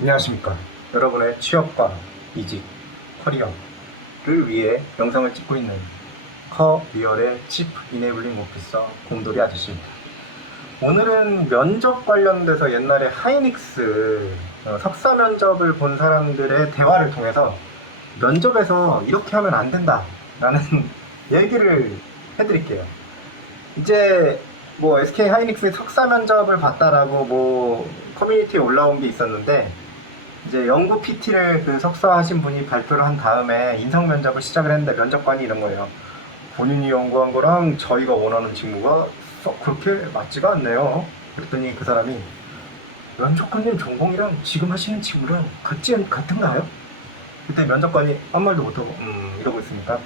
안녕하십니까. 여러분의 취업과 이직, 커리어를 위해 영상을 찍고 있는 커리어의 치프 이네블링 오피서 곰돌이 아저씨입니다. 오늘은 면접 관련돼서 옛날에 하이닉스 어, 석사 면접을 본 사람들의 대화를 통해서 면접에서 이렇게 하면 안 된다 라는 얘기를 해드릴게요. 이제 뭐 SK 하이닉스 석사 면접을 봤다라고 뭐 커뮤니티에 올라온 게 있었는데 이제 연구 PT를 그 석사 하신 분이 발표를 한 다음에 인성 면접을 시작을 했는데 면접관이 이런 거예요. 본인이 연구한 거랑 저희가 원하는 직무가 썩 그렇게 맞지가 않네요. 그랬더니 그 사람이 면접관님 전공이랑 지금 하시는 직무랑 같지 않- 같은가요? 그때 면접관이 아무 말도 못하고 음 이러고 있으니까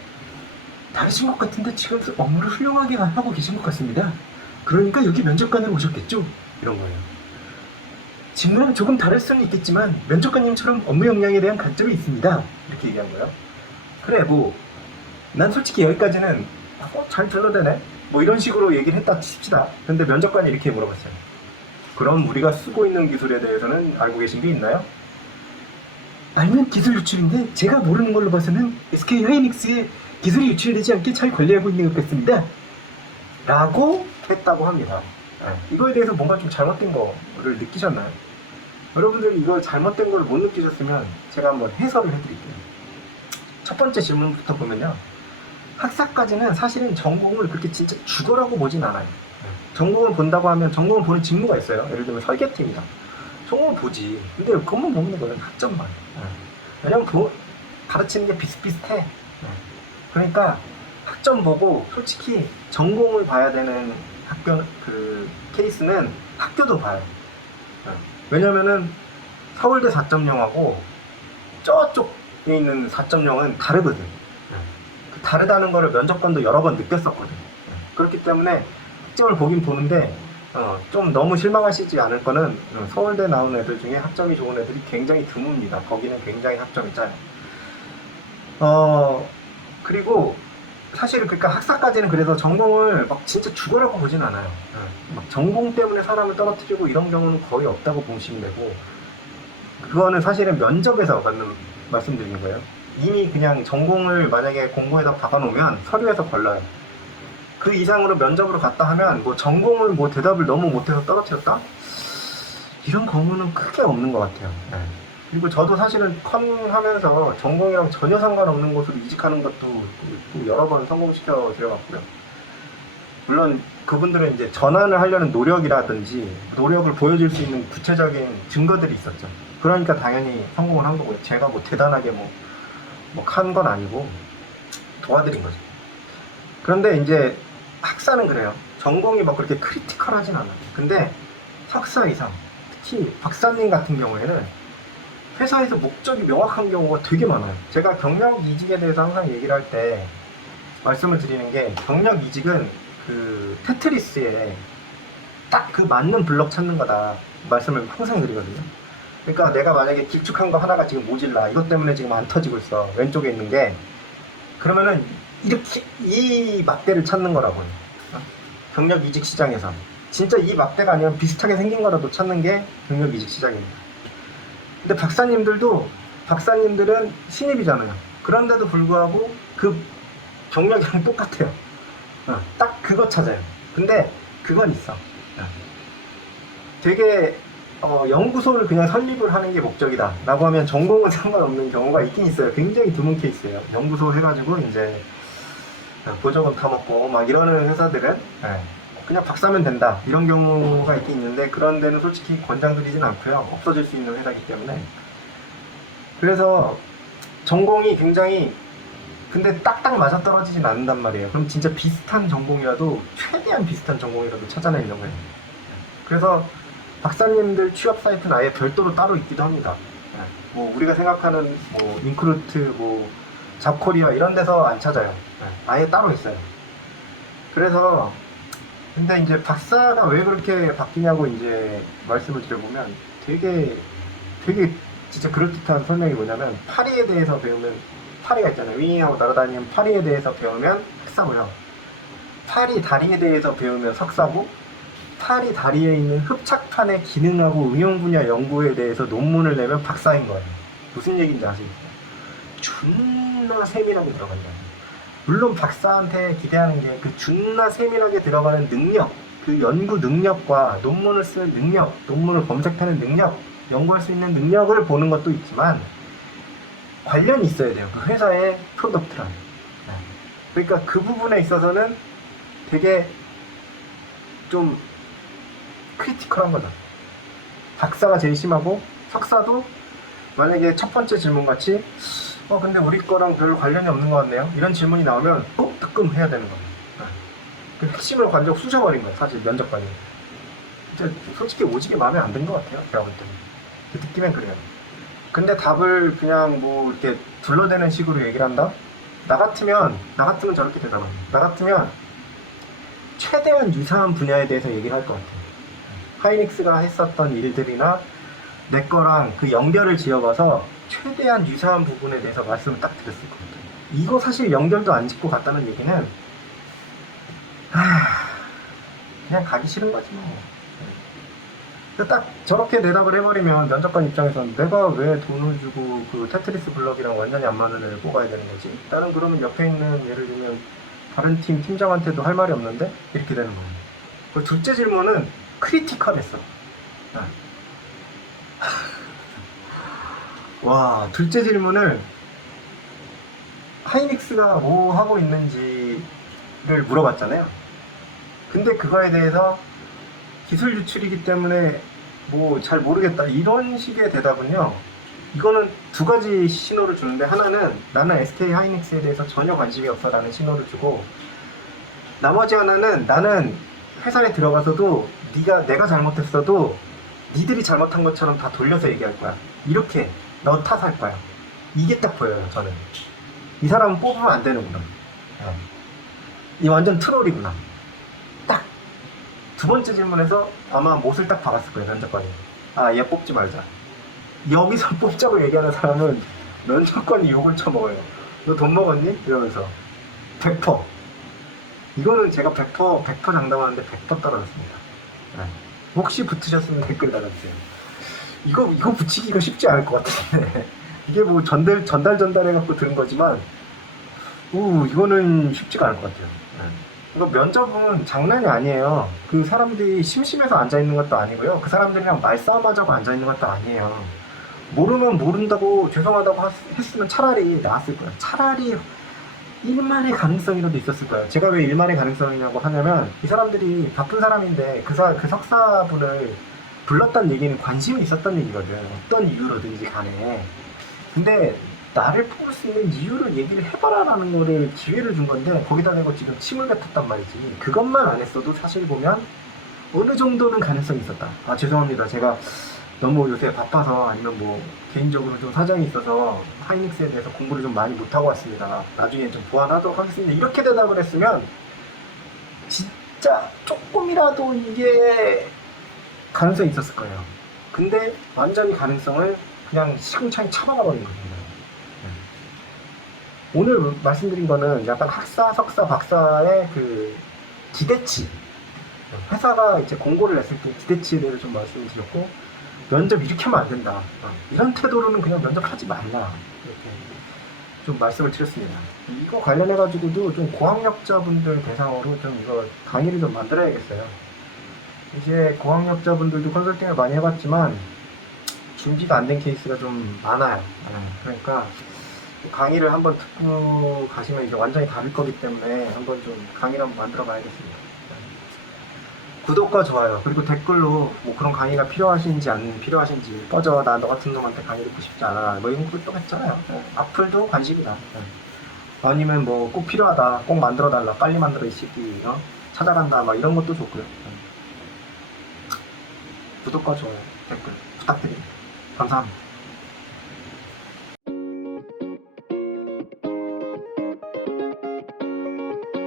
다르신 것 같은데 지금 업무를 훌륭하게 하고 계신 것 같습니다. 그러니까 여기 면접관으로 오셨겠죠? 이런 거예요. 직무랑 조금 다를 수는 있겠지만 면접관님처럼 업무 역량에 대한 강점이 있습니다. 이렇게 얘기한 거예요. 그래 뭐 난 솔직히 여기까지는 어, 잘 들러대네. 뭐 이런 식으로 얘기를 했다 칩시다. 근데 면접관이 이렇게 물어봤어요. 그럼 우리가 쓰고 있는 기술에 대해서는 알고 계신 게 있나요? 알면 기술 유출인데 제가 모르는 걸로 봐서는 SK 하이닉스의 기술이 유출되지 않게 잘 관리하고 있는 것 같습니다. 라고 했다고 합니다. 네. 이거에 대해서 뭔가 좀 잘못된 거를 느끼셨나요? 여러분들이 이거 잘못된 걸 못 느끼셨으면 제가 한번 해설을 해드릴게요. 첫 번째 질문부터 보면요. 학사까지는 사실은 전공을 그렇게 진짜 죽어라고 보진 않아요. 전공을 본다고 하면 전공을 보는 직무가 있어요. 예를 들면 설계팀이다. 전공을 보지. 근데 그것만 보는 거는 학점만. 네. 왜냐면 그 가르치는 게 비슷비슷해. 네. 그러니까 학점 보고 솔직히 전공을 봐야 되는 학교 그 케이스는 학교도 봐요. 네. 왜냐면은 서울대 4.0하고 저쪽에 있는 4.0은 다르거든. 네. 그 다르다는 거를 면접관도 여러 번 느꼈었거든. 네. 그렇기 때문에 학점을 보긴 보는데 어, 좀 너무 실망하시지 않을 거는 어, 서울대 나온 애들 중에 학점이 좋은 애들이 굉장히 드뭅니다. 거기는 굉장히 학점이 짜요. 어, 그리고 사실 그러니까 학사까지는 그래서 전공을 막 진짜 죽어라고 보진 않아요. 예. 막 전공 때문에 사람을 떨어뜨리고 이런 경우는 거의 없다고 보시면 되고 그거는 사실은 면접에서 맞는 말씀드리는 거예요. 이미 그냥 전공을 만약에 공고에다 박아놓으면 서류에서 걸러요. 그 이상으로 면접으로 갔다 하면 뭐 전공을 뭐 대답을 너무 못해서 떨어뜨렸다? 이런 경우는 크게 없는 것 같아요. 예. 그리고 저도 사실은 컨하면서 전공이랑 전혀 상관없는 곳으로 이직하는 것도 또 여러 번 성공시켜 드려봤고요. 물론 그분들은 이제 전환을 하려는 노력이라든지 노력을 보여줄 수 있는 구체적인 증거들이 있었죠. 그러니까 당연히 성공을 한 거고요. 제가 뭐 대단하게 뭐, 뭐한 건 아니고 도와드린 거죠. 그런데 이제 학사는 그래요. 전공이 막 그렇게 크리티컬하진 않아요. 근데 석사 이상, 특히 박사님 같은 경우에는 회사에서 목적이 명확한 경우가 되게 많아요. 제가 경력 이직에 대해서 항상 얘기를 할 때 말씀을 드리는 게 경력 이직은 그 테트리스에 딱 그 맞는 블럭 찾는 거다 말씀을 항상 드리거든요. 그러니까 내가 만약에 길쭉한 거 하나가 지금 모질라 이것 때문에 지금 안 터지고 있어 왼쪽에 있는 게 그러면은 이렇게 이 막대를 찾는 거라고요. 어? 경력 이직 시장에서 진짜 이 막대가 아니면 비슷하게 생긴 거라도 찾는 게 경력 이직 시장입니다. 근데 박사님들도 박사님들은 신입이잖아요. 그런데도 불구하고 그 경력이랑 똑같아요. 어, 딱 그거 찾아요. 근데 그건 있어. 어. 되게 어, 연구소를 그냥 설립을 하는 게 목적이다. 라고 하면 전공은 상관없는 경우가 있긴 있어요. 굉장히 드문 케이스예요. 연구소 해가지고 이제 보조금 타먹고 막 이러는 회사들은 예, 그냥 박사면 된다. 이런 경우가 있긴 있는데 그런 데는 솔직히 권장드리진 않고요. 없어질 수 있는 회사이기 때문에. 그래서 전공이 굉장히 근데 딱딱 맞아 떨어지진 않는단 말이에요. 그럼 진짜 비슷한 전공이라도 최대한 비슷한 전공이라도 찾아내는 거예요. 그래서 박사님들 취업 사이트는 아예 별도로 따로 있기도 합니다. 네. 뭐 우리가 생각하는 뭐 인크루트, 뭐 잡코리아 이런 데서 안 찾아요. 네. 아예 따로 있어요. 그래서 근데 이제 박사가 왜 그렇게 바뀌냐고 이제 말씀을 드려보면 되게 되게 진짜 그럴듯한 설명이 뭐냐면 파리에 대해서 배우면 파리가 있잖아요. 윙하고 날아다니는 파리에 대해서 배우면 학사고요. 파리 다리에 대해서 배우면 석사고 팔이 다리에 있는 흡착판의 기능하고 응용 분야 연구에 대해서 논문을 내면 박사인 거예요. 무슨 얘기인지 아시겠어요? 존나 세밀하게 들어간다. 물론 박사한테 기대하는 게 그 존나 세밀하게 들어가는 능력, 그 연구 능력과 논문을 쓰는 능력, 논문을 검색하는 능력, 연구할 수 있는 능력을 보는 것도 있지만 관련이 있어야 돼요. 그 회사의 프로덕트랑. 네. 그러니까 그 부분에 있어서는 되게 좀 크리티컬한 거다. 박사가 제일 심하고 석사도 만약에 첫 번째 질문 같이 어 근데 우리 거랑 별 관련이 없는 것 같네요. 이런 질문이 나오면 꼭 뜨끔해야 되는 거예요. 네. 그 핵심을 완전 쑤셔버린 거예요. 사실 면접관이. 진짜 솔직히 오지게 마음에 안 든 것 같아요. 제가 볼 때는. 그 느낌엔 그래요. 근데 답을 그냥 뭐 이렇게 둘러대는 식으로 얘기를 한다? 나 같으면, 나 같으면 저렇게 대답합니다. 나 같으면 최대한 유사한 분야에 대해서 얘기를 할 것 같아요. 하이닉스가 했었던 일들이나 내 거랑 그 연결을 지어봐서 최대한 유사한 부분에 대해서 말씀을 딱 드렸을 것 같아요. 이거 사실 연결도 안 짓고 갔다는 얘기는 하, 그냥 가기 싫은 거지 뭐. 딱 저렇게 대답을 해버리면 면접관 입장에서는 내가 왜 돈을 주고 그 테트리스 블럭이랑 완전히 안 맞는 애를 뽑아야 되는 거지? 나는 그러면 옆에 있는 예를 들면 다른 팀 팀장한테도 할 말이 없는데 이렇게 되는 거예요. 그 둘째 질문은 크리티컬했어. 아. 와 둘째 질문을 하이닉스가 뭐 하고 있는지를 물어봤잖아요. 근데 그거에 대해서 기술 유출이기 때문에 뭐 잘 모르겠다 이런 식의 대답은요 이거는 두 가지 신호를 주는데 하나는 나는 SK 하이닉스에 대해서 전혀 관심이 없어라는 신호를 주고 나머지 하나는 나는 회사에 들어가서도 네가 내가 잘못했어도 니들이 잘못한 것처럼 다 돌려서 얘기할 거야 이렇게 너 탓할 거야. 이게 딱 보여요 저는. 이 사람은 뽑으면 안 되는구나. 예. 이 완전 트롤이구나. 딱. 두 번째 질문에서 아마 못을 딱 박았을 거예요 면접관이. 아 얘 뽑지 말자. 여기서 뽑자고 얘기하는 사람은 면접관이 욕을 쳐먹어요. 너 돈 먹었니? 이러면서. 100% 이거는 제가 100% 100% 장담하는데 100% 떨어졌습니다. 네. 혹시 붙으셨으면 댓글 달아주세요 이거 이거 붙이기가 쉽지 않을 것 같은데 이게 뭐 전달 전달 전달해 갖고 들은 거지만 우 이거는 쉽지가 않을 것 같아요 네. 이거 면접은 장난이 아니에요. 그 사람들이 심심해서 앉아 있는 것도 아니고요. 그 사람들이랑 말싸움하자고 앉아 있는 것도 아니에요. 모르면 모른다고 죄송하다고 했- 했으면 차라리 나았을 거예요. 차라리 일만의 가능성이라도 있었을 거예요. 제가 왜 일만의 가능성이냐고 하냐면 이 사람들이 바쁜 사람인데 그, 사, 그 석사분을 불렀다는 얘기는 관심이 있었던 얘기거든. 어떤 이유로든지 간에. 근데 나를 뽑을 수 있는 이유를 얘기를 해봐라라는 거를 기회를 준 건데 거기다 대고 지금 침을 뱉었단 말이지. 그것만 안 했어도 사실 보면 어느 정도는 가능성이 있었다. 아 죄송합니다. 제가 너무 요새 바빠서 아니면 뭐 개인적으로 좀 사정이 있어서 하이닉스에 대해서 공부를 좀 많이 못하고 왔습니다. 나중에 좀 보완하도록 하겠습니다. 이렇게 대답을 했으면 진짜 조금이라도 이게 가능성이 있었을 거예요 근데 완전히 가능성을 그냥 시궁창에 참아버린 겁니다 오늘 말씀드린 거는 약간 학사, 석사, 박사의 그 기대치. 회사가 이제 공고를 냈을 때 기대치에 대해서 좀 말씀을 드렸고, 면접 이렇게 하면 안 된다. 어, 이런 태도로는 그냥 면접하지 말라. 이렇게 좀 말씀을 드렸습니다. 이거 관련해가지고도 좀 고학력자분들 대상으로 좀 이거 강의를 좀 만들어야겠어요. 이제 고학력자분들도 컨설팅을 많이 해봤지만, 준비가 안 된 케이스가 좀 많아요. 많아요. 그러니까, 강의를 한번 듣고 가시면 이제 완전히 다를 거기 때문에 한번 좀 강의를 한번 만들어 봐야겠습니다. 구독과 좋아요 그리고 댓글로 뭐 그런 강의가 필요하신지 안 필요하신지 꺼져 나 너 같은 놈한테 강의 듣고 싶지 않아 뭐 이런 것도 했잖아요 네. 악플도 관심이다 네. 아니면 뭐 꼭 필요하다 꼭 만들어 달라 빨리 만들어 이 새끼 어? 찾아간다 막 이런 것도 좋고요 네. 구독과 좋아요 댓글 부탁드립니다. 감사합니다